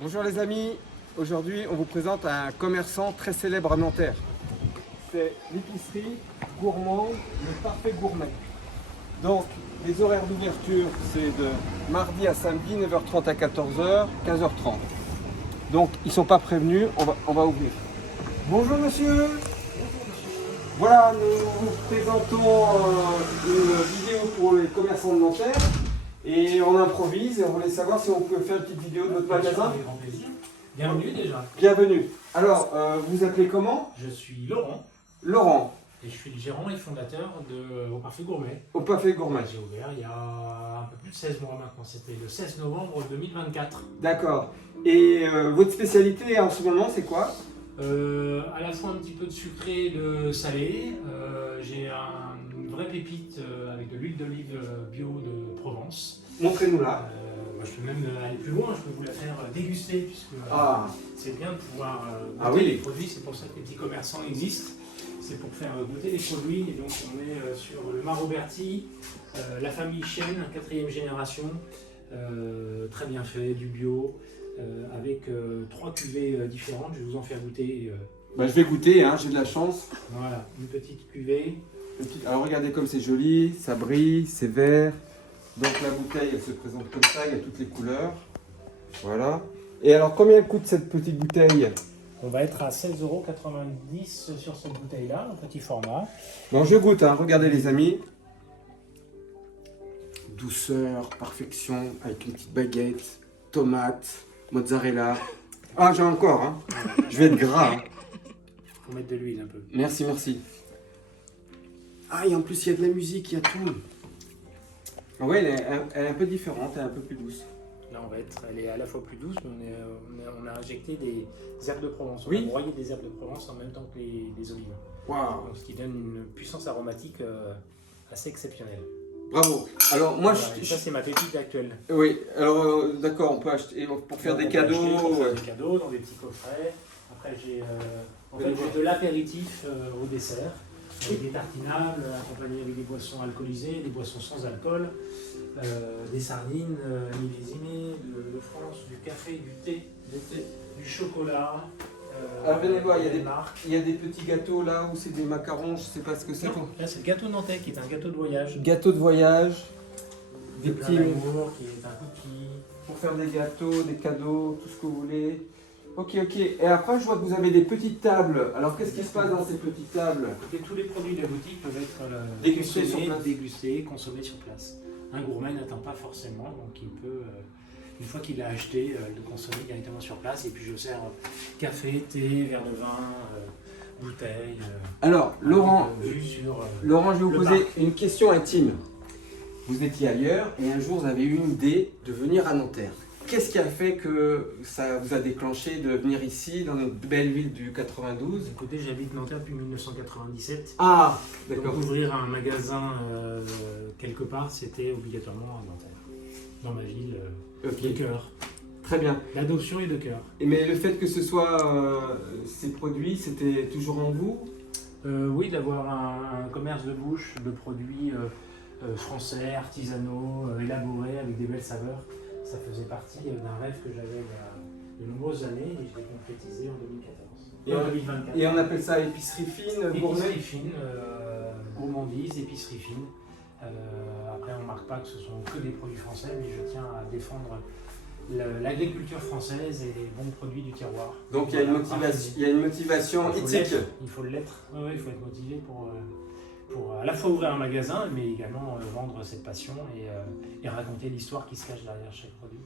Bonjour les amis, aujourd'hui on vous présente un commerçant très célèbre à Nanterre. C'est l'épicerie gourmand, le parfait gourmet. Donc les horaires d'ouverture c'est de mardi à samedi 9h30 à 14h, 15h30. Donc ils ne sont pas prévenus, on va ouvrir. Bonjour monsieur. Voilà, nous vous présentons une vidéo pour les commerçants de Nanterre. Et on improvise et on voulait savoir si on pouvait faire une petite vidéo de notre magasin. Avec grand plaisir. Bienvenue déjà. Bienvenue. Alors, vous appelez comment? Je suis Laurent Laurent, et je suis le gérant et fondateur de Au Parfait Gourmet. au Parfait Gourmet. J'ai ouvert il y a un peu plus de 16 mois maintenant. C'était le 16 novembre 2024. D'accord. Et votre spécialité en ce moment, c'est quoi? À la fois un petit peu de sucré et de salé. J'ai une vraie pépite avec de l'huile d'olive bio de Provence. Montrez-nous là. Moi, je peux même aller plus loin, je peux vous la faire déguster puisque Ah, c'est bien de pouvoir goûter Ah oui. les produits. C'est pour ça que les petits commerçants existent. C'est pour faire goûter les produits. Et donc on est sur le Maroberti, la famille Chêne, 4e génération, très bien fait, du bio, avec 3 cuvées différentes. Je vais vous en faire goûter. bah, je vais goûter, hein, j'ai de la chance. Voilà, une petite cuvée. Alors regardez comme c'est joli, ça brille, c'est vert. Donc la bouteille, elle se présente comme ça, il y a toutes les couleurs. Voilà. Et alors combien coûte cette petite bouteille? On va être à 16,90 € sur cette bouteille-là, en petit format. Bon, je goûte, hein. Regardez les amis. Douceur, perfection, avec une petite baguette, tomate, mozzarella. Ah, j'ai encore, hein. Je vais être gras. Hein. Faut mettre de l'huile un peu. Merci, merci. Ah, et en plus, il y a de la musique, il y a tout. Ah ouais, elle est un peu différente, elle est un peu plus douce. Là, elle est à la fois plus douce, mais on a injecté des herbes de Provence. On Oui. a broyé des herbes de Provence en même temps que les olives. Waouh, Donc, ce qui donne une puissance aromatique assez exceptionnelle. bravo. Alors, moi, Voilà, et ça, c'est ma pépite actuelle. Oui, alors, d'accord, on peut acheter pour faire des On peut cadeaux. acheter pour faire Ouais. des cadeaux dans des petits coffrets. Après, j'ai de l'apéritif au dessert, avec des tartinables, accompagnés avec des boissons alcoolisées, des boissons sans alcool, des sardines millésimées de France, du café, du thé, du chocolat. Ah, venez voir, il y a des marques. Il y a des petits gâteaux là où c'est des macarons, je sais pas ce que c'est. Non, là c'est le gâteau nantais qui est un gâteau de voyage. Gâteaux de voyage, des Plein petits d'amour, qui est un cookie. pour faire des gâteaux, des cadeaux, tout ce que vous voulez. Ok, ok. Et après, je vois que vous avez des petites tables. Alors, qu'est-ce qui se passe dans ces petites tables? Et tous les produits de la boutique peuvent être Dégustés consommés, sur place. dégustés, consommés sur place. Un gourmet n'attend pas forcément, donc il peut, une fois qu'il l'a acheté, le consommer directement sur place. Et puis je sers café, thé, verre de vin, bouteille. Alors, Laurent, vue sur, Laurent, je vais vous le poser parc. une question intime. Vous étiez ailleurs et un jour, vous avez eu une idée de venir à Nanterre. Qu'est-ce qui a fait que ça vous a déclenché de venir ici, dans notre belle ville du 92? Écoutez, j'habite Nanterre depuis 1997. Ah, Donc d'accord. ouvrir un magasin quelque part, c'était obligatoirement à Nanterre. Dans ma ville Ok, de cœur. très bien. L'adoption est de cœur. Mais le fait que ce soit ces produits, c'était toujours en vous? Oui, d'avoir un commerce de bouche de produits français, artisanaux, élaborés avec des belles saveurs. Ça faisait partie d'un rêve que j'avais il y a de nombreuses années et je l'ai concrétisé en 2014. Et en on- 2024. Et on appelle ça épicerie fine, gourmet? Épicerie fine, gourmandise, épicerie fine. Après, on ne marque pas que ce sont que des produits français, mais je tiens à défendre l'agriculture française et les bons produits du terroir. Donc il y a une Voilà, motivation, il y a une motivation il faut éthique. l'être, il faut l'être. Oui, il faut être motivé pour à la fois ouvrir un magasin, mais également vendre cette passion et raconter l'histoire qui se cache derrière chaque produit.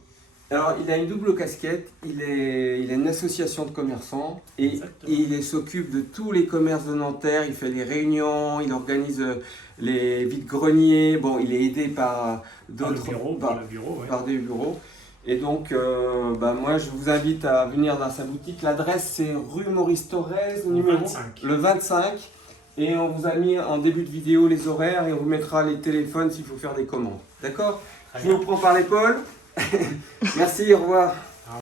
Alors il a une double casquette, il a une association de commerçants et Exactement. il s'occupe de tous les commerces de Nanterre, il fait les réunions, il organise les vides-greniers, bon il est aidé par Par le d'autres, bureau, par le bureau, ouais. par des bureaux. Et donc, moi, je vous invite à venir dans sa boutique. L'adresse, c'est rue Maurice Thorez, numéro 25. le 25. Et on vous a mis en début de vidéo les horaires et on vous mettra les téléphones s'il faut faire des commandes. D'accord? Très Je bien. vous prends par l'épaule. Merci, au revoir.